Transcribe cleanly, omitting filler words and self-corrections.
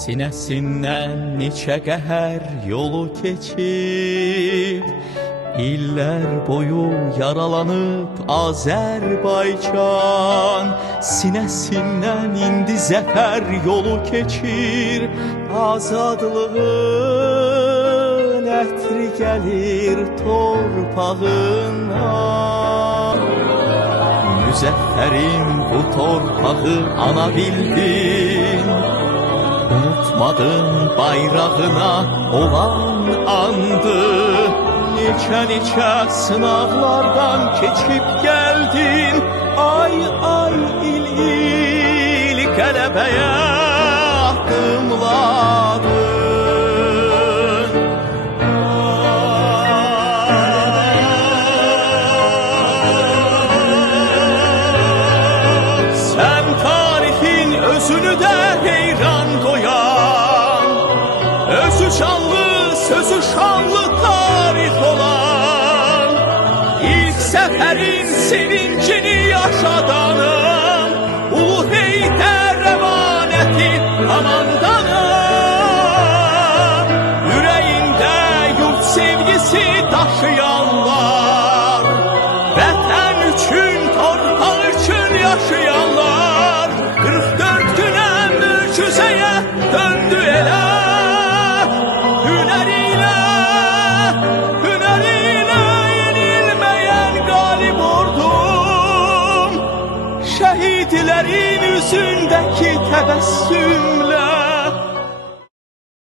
Sinəsindən neçə qəhər yolu keçib, İllər boyu yaralanıb Azərbaycan. Sinəsindən indi zəfər yolu keçir, azadlığın ətri gəlir torpağından. Müzəffərin bu torpağı ana bildin, unutmadın bayrağına olan andı. Neçə sınavlardan keçib gəldin, ay il qələbəyə adımladın. Sən tarixin özünü də heyran qoyan, özü şanlı, sözü şanlı tarix olan, ilk səfərin sevincini yaşadanım, Ulu Heydər əmanəti komandanım. Ürəyində yurt sevgisi daşıyanlar, vətən üçün, torpaq üçün yaşayanlar, 44 günə möcüzəyə döndü elə. Şəhidlərin üzündəki təbəssüm